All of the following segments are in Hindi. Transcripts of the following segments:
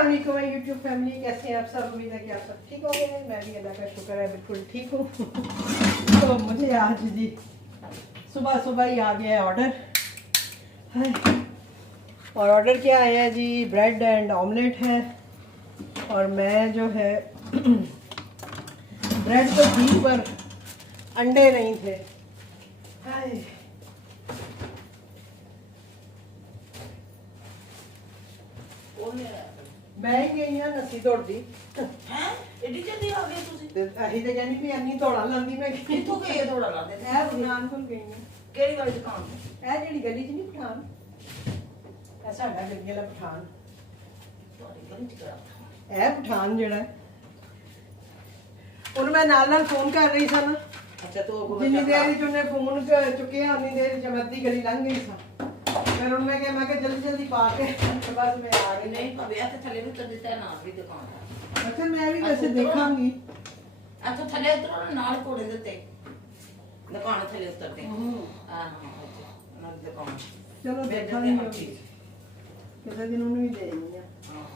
अस्सलाम वालेकुम यूट्यूब फैमिली, कैसे हैं आप सब। उम्मीद है कि आप सब ठीक होंगे। मैं भी अल्लाह का शुक्र है बिल्कुल ठीक हूँ। तो मुझे आज जी सुबह सुबह ही आ गया है ऑर्डर। और ऑर्डर क्या आया है जी, ब्रेड एंड ऑमलेट है। और मैं जो है ब्रेड तो थी पर अंडे नहीं थे। ਬਹਿ ਗਈ ਆ ਨਸੀ ਦੌੜਦੀ ਹੈ ਏਡੀ ਜਲਦੀ ਆ ਗਏ ਤੁਸੀਂ ਤੇ ਅਸੀਂ ਤੇ ਕਹਿੰਦੀ ਵੀ ਇੰਨੀ ਦੌੜਾਂ ਲਾਂਦੀ ਮੈਂ ਕਿੱਥੋਂ ਗਏ ਦੌੜਾ ਲਾਉਂਦੇ ਇਹ ਪਠਾਨ ਕੋਲ ਗਈ ਆ। ਕਿਹੜੀ ਵਾਲੀ ਦੁਕਾਨ ਤੋਂ ਇਹ ਜਿਹੜੀ ਗਲੀ 'ਚ ਨਹੀਂ ਪਠਾਨ, ਇਹ ਸਾਡਾ ਗਲੀ ਵਾਲਾ ਪਠਾਨ। ਤੁਹਾਡੀ ਗਲੀ ਚ ਕਰਾ ਇਹ ਪਠਾਨ ਜਿਹੜਾ ਉਹਨੂੰ ਮੈਂ ਨਾਲ ਫੋਨ ਕਰ ਰਹੀ ਸਾਂ ਨਾ, ਅੱਛਾ ਤੂੰ ਜਿੰਨੀ ਦੇਰ 'ਚ ਉਹਨੇ ਫੋਨ ਚੁੱਕਿਆ ਉਨੀ ਦੇਰ 'ਚ ਮੈਂ ਅੱਧੀ ਗਲੀ ਲੰਘ ਗਈ ਸਾਂ। ਫਿਰ ਹੁਣ ਮੈਂ ਕਿਹਾ ਜਲਦੀ ਜਲਦੀ ਪਾ ਕੇ ਤੇ ਬਸ ਮੈਂ ਆ ਗਈ। ਨਹੀਂ ਭਾਵੇਂ ਤੇ ਥੱਲੇ ਵੀ ਕਰ ਦਿੱਤਾ ਨਾ ਵੀ ਦੁਕਾਨ ਦਾ। ਅੱਛਾ ਮੈਂ ਵੀ ਵੈਸੇ ਦੇਖਾਂਗੀ। ਅੱਛਾ ਥੱਲੇ ਉਤਰੋ ਨਾਲ ਕੋੜੇ ਦੇ ਉੱਤੇ ਦੁਕਾਨ ਥੱਲੇ ਉਤਰਦੇ ਹਾਂ ਹਾਂ ਨਾਲ ਦੁਕਾਨ ਚਲੋ ਦੇਖਾਂਗੇ ਕਿਸੇ ਦਿਨ ਉਹਨੂੰ ਵੀ ਦੇ ਦਿੰਦੇ ਆ। ਹਾਂ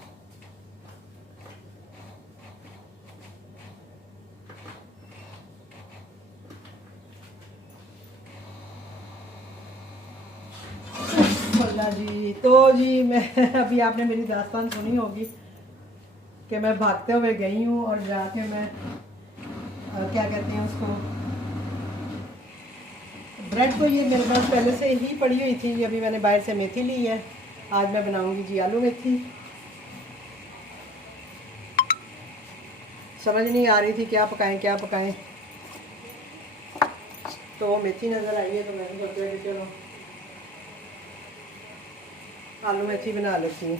जी तो जी मैं अभी आपने मेरी दास्तान सुनी होगी कि मैं भागते हुए गई हूँ और जाके मैं क्या कहते हैं उसको, ब्रेड तो ये मेरे पास पहले से ही पड़ी हुई थी। अभी मैंने बाहर से मेथी ली है, आज मैं बनाऊंगी जी आलू मेथी। समझ नहीं आ रही थी क्या पकाएं। तो मेथी नज़र आई है तो मैंने सोचा कि चलो आलू मेथी बना लेती हूँ।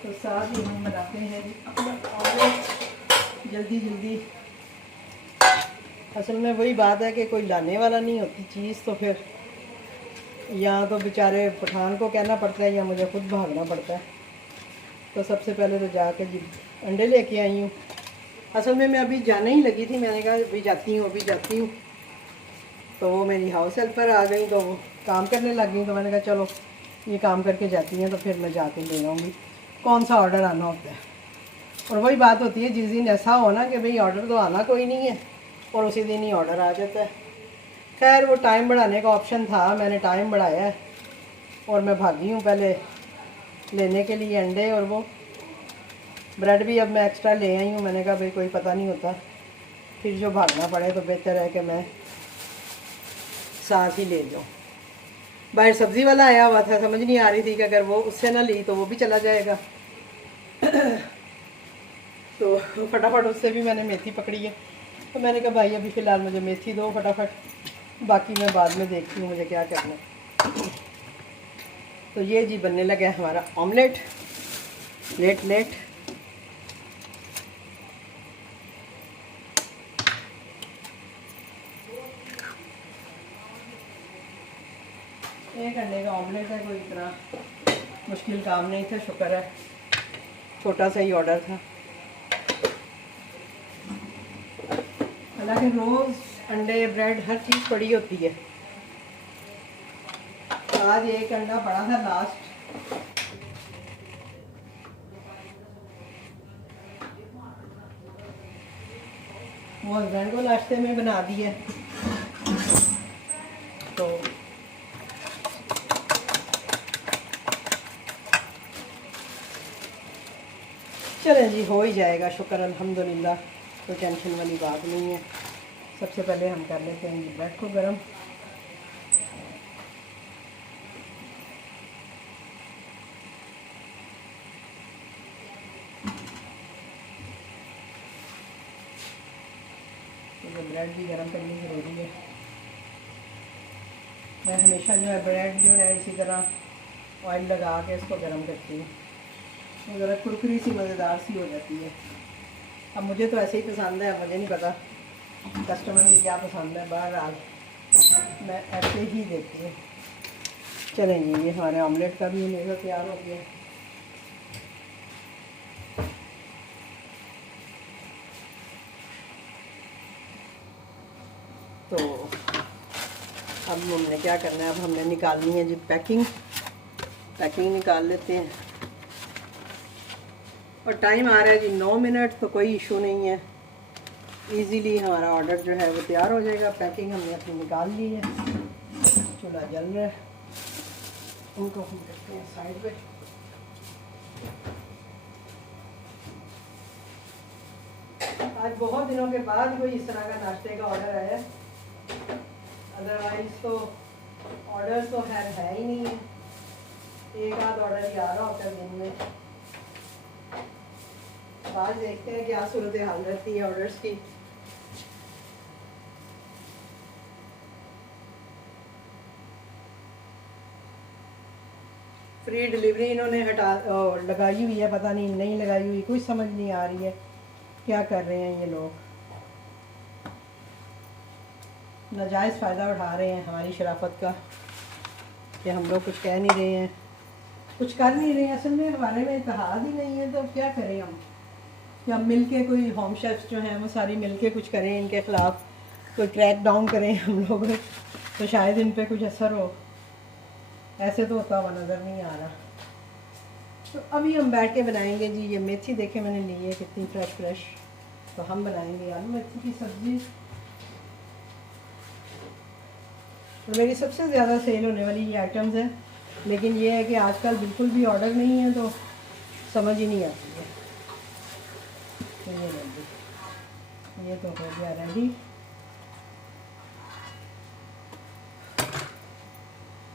तो साथ ही हम बनाते हैं अपना ऑमलेट जल्दी जल्दी। असल में वही बात है कि कोई लाने वाला नहीं होती चीज़, तो फिर या तो बेचारे पठान को कहना पड़ता है या मुझे खुद भागना पड़ता है। तो सबसे पहले तो जाकर जी अंडे लेके आई हूँ। असल में मैं अभी जाने ही लगी थी, मैंने कहा अभी जाती हूँ। तो वो मेरी हाउस हेल्पर आ गई तो वो काम करने लग गई। तो मैंने कहा चलो ये काम करके जाती हैं तो फिर मैं जाके ले आऊँगी कौन सा ऑर्डर आना होता है। और वही बात होती है जिस दिन ऐसा हो ना कि भाई ऑर्डर तो आना कोई नहीं है और उसी दिन ही ऑर्डर आ जाता है। खैर वो टाइम बढ़ाने का ऑप्शन था, मैंने टाइम बढ़ाया है और मैं भागी हूँ पहले लेने के लिए अंडे। और वो ब्रेड भी अब मैं एक्स्ट्रा ले आई हूँ। मैंने कहा भाई कोई पता नहीं होता, फिर जो भागना पड़े तो बेहतर है कि मैं साथ ही ले जाऊँ। बाहर सब्ज़ी वाला आया हुआ था, समझ नहीं आ रही थी कि अगर वो उससे ना ली तो वो भी चला जाएगा। तो फटाफट उससे भी मैंने मेथी पकड़ी है। तो मैंने कहा भाई अभी फ़िलहाल मुझे मेथी दो फटाफट, बाकी मैं बाद में देखती हूँ मुझे क्या करना है। तो ये जी बनने लगा है हमारा ऑमलेट। लेट एक अंडे का ऑमलेट है, कोई इतना मुश्किल काम नहीं था, शुक्र है छोटा सा ही ऑर्डर था। हालांकि रोज़ अंडे ब्रेड हर चीज़ पड़ी होती है। आज एक अंडा पड़ा था लास्ट, वो हस्बैंड को नाश्ते में बना दिए। तो चलें जी, हो ही जाएगा शुक्र अल्हम्दुलिल्लाह, कोई टेंशन वाली बात नहीं है। सबसे पहले हम कर लेते हैं ब्रेड को गरम। तो ब्रेड भी गरम करनी ज़रूरी है। मैं हमेशा जो है ब्रेड जो है इसी तरह ऑयल लगा के इसको गरम करती हूँ, तो ज़रा कुरकुरी सी मज़ेदार सी हो जाती है। अब मुझे तो ऐसे ही पसंद है, मुझे नहीं पता कस्टमर की क्या पसंद है। बहरहाल मैं ऐसे ही देती हूँ। चलेंगे, ये हमारे ऑमलेट का भी मेरा तैयार हो गया। तो अब हमने क्या करना है, अब हमने निकालनी है जी पैकिंग निकाल लेते हैं। और टाइम आ रहा है जी 9 मिनट, तो कोई इशू नहीं है, इजीली हमारा ऑर्डर जो है वो तैयार हो जाएगा। पैकिंग हमने अपनी निकाल ली है, चूल्हा जल रहा है, उनको हम रखते हैं साइड पे। आज बहुत दिनों के बाद कोई इस तरह का नाश्ते का ऑर्डर आया है, अदरवाइज तो ऑर्डर तो है ही नहीं है, एक आध ऑर्डर ही आ रहा होता है दिन में। आज देखते हैं क्या सूरत हाल रहती है ऑर्डर्स की। फ्री डिलीवरी इन्होंने लगाई हुई है, पता नहीं लगाई हुई, कुछ समझ नहीं आ रही है क्या कर रहे हैं ये लोग। नाजायज़ फ़ायदा उठा रहे हैं हमारी शराफत का कि हम लोग कुछ कह नहीं रहे हैं, कुछ कर नहीं रहे हैं। असल में हमारे में इत्तेहाद ही नहीं है, तो क्या करें हम, कि हम मिल के कोई होम शेफ्स जो हैं वो सारी मिल के कुछ करें, इनके ख़िलाफ़ कोई क्रैक डाउन करें हम लोग, तो शायद इन पे कुछ असर हो। ऐसे तो होता हुआ नज़र नहीं आ रहा। तो अभी हम बैठ के बनाएंगे जी। ये मेथी देखे मैंने ली है कितनी फ्रेश, तो हम बनाएंगे आलू मेथी की सब्ज़ी। तो मेरी सबसे ज़्यादा सेल होने वाली ये आइटम्स हैं, लेकिन ये है कि आजकल बिल्कुल भी ऑर्डर नहीं है, तो समझ ही नहीं आती है। तो ये तो हो गया रेडी।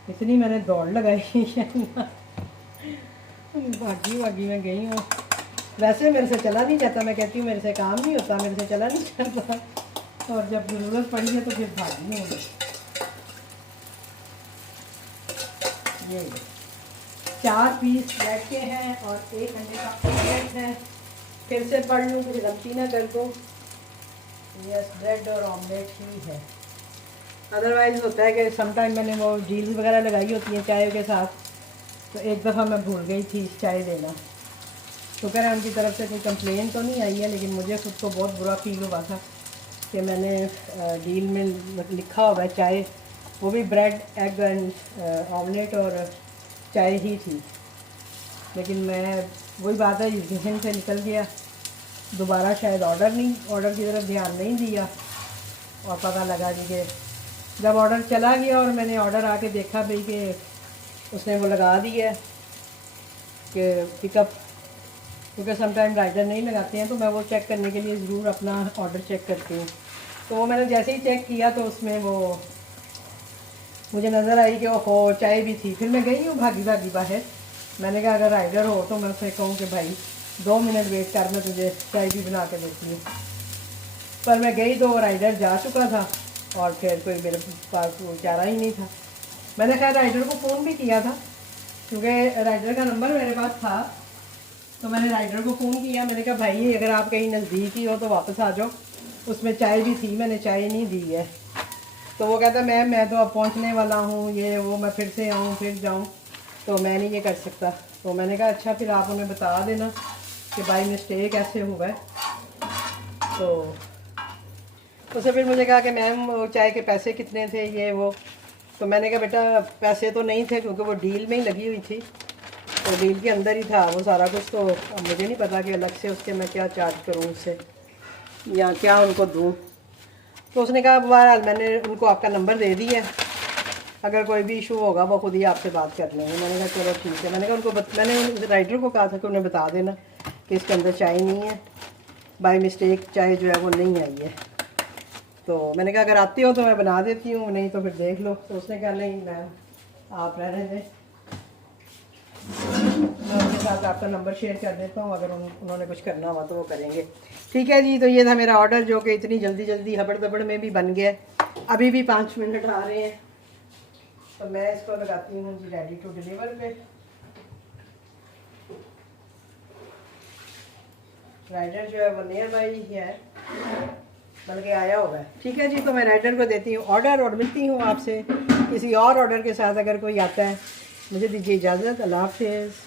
इतनी मैंने दौड़ लगाई है, भागी मैं गई हूँ। वैसे मेरे से चला नहीं जाता, मैं कहती हूँ मेरे से काम नहीं होता, मेरे से चला नहीं जाता, और जब ज़रूरत पड़ी है तो फिर भागी हूँ। ये 4 पीस ब्रेड के हैं और 1 अंडे का ऑमलेट है। फिर से पढ़ लूँ, फिर गलती ना कर दूँ। यस, ब्रेड और ऑमलेट ही है। अदरवाइज़ होता है कि समटाइम मैंने वो डील्स वगैरह लगाई होती हैं चाय के साथ, तो एक दफ़ा मैं भूल गई थी चाय देना। तो कह रहे हैं उनकी तरफ से कोई कंप्लेन तो नहीं आई है, लेकिन मुझे खुद को बहुत बुरा फील हुआ था कि मैंने डील में लिखा हुआ है चाय, वो भी ब्रेड एग एंड ऑमलेट और चाय ही थी, लेकिन मैं वही बात है जहन से निकल गया। दोबारा शायद ऑर्डर की तरफ ध्यान नहीं दिया, और पता लगा जी कि जब ऑर्डर चला गया और मैंने ऑर्डर आके देखा भाई कि उसने वो लगा दिया है कि पिकअप, क्योंकि समटाइम राइडर नहीं लगाते हैं, तो मैं वो चेक करने के लिए ज़रूर अपना ऑर्डर चेक करती हूँ। तो वो मैंने जैसे ही चेक किया तो उसमें वो मुझे नज़र आई कि ओहो चाय भी थी। फिर मैं गई हूँ भागी बाहर, मैंने कहा अगर राइडर हो तो मैं उससे कहूँ कि भाई 2 मिनट वेट कर, मैं तुझे चाय भी बना के देती हूँ। पर मैं गई तो राइडर जा चुका था, और फिर कोई मेरे पास वो चारा ही नहीं था। मैंने खैर राइडर को फ़ोन भी किया था, क्योंकि राइडर का नंबर मेरे पास था, तो मैंने राइडर को फ़ोन किया। मैंने कहा भाई अगर आप कहीं नज़दीक ही हो तो वापस आ जाओ, उसमें चाय भी थी, मैंने चाय नहीं दी है। तो वो कहता मैम मैं तो अब पहुंचने वाला हूँ, ये वो, मैं फिर से आऊँ फिर जाऊँ, तो मैं नहीं ये कर सकता। तो मैंने कहा अच्छा फिर आप उन्हें बता देना कि बाई मिस्टेक ऐसे हुआ है। तो उसने फिर मुझे कहा कि मैम चाय के पैसे कितने थे, ये वो। तो मैंने कहा बेटा पैसे तो नहीं थे, क्योंकि वो डील में ही लगी हुई थी, तो डील के अंदर ही था वो सारा कुछ। तो अब मुझे नहीं पता कि अलग से उसके मैं क्या चार्ज करूँ उससे, या क्या उनको दूँ। तो उसने कहा बहरहाल मैंने उनको आपका नंबर दे दिया है, अगर कोई भी इशू होगा वो खुद ही आपसे बात कर लेंगे। मैंने कहा चलो ठीक है। मैंने कहा मैंने राइडर को कहा था कि उन्हें बता देना कि इसके अंदर चाय नहीं है, बाय मिस्टेक चाय जो है वो नहीं आई है। तो मैंने कहा अगर आती हो तो मैं बना देती हूँ, नहीं तो फिर देख लो। तो उसने कहा नहीं मैम आप रहने दें, मैं उनके साथ आपका नंबर शेयर कर देता हूँ, अगर उन्होंने कुछ करना हुआ तो वो करेंगे। ठीक है जी। तो ये था मेरा ऑर्डर, जो कि इतनी जल्दी हबड़ दबड़ में भी बन गया। अभी भी 5 मिनट आ रहे हैं, तो मैं इसको लगाती हूँ जी रेडी टू डिलीवर पे। राइडर जो है वो नियर बाई ही है, बल्कि आया होगा। ठीक है जी। तो मैं राइडर को देती हूँ ऑर्डर, और मिलती हूँ आपसे किसी और ऑर्डर के साथ अगर कोई आता है। मुझे दीजिए इजाज़त। अल्लाह हाफिज़।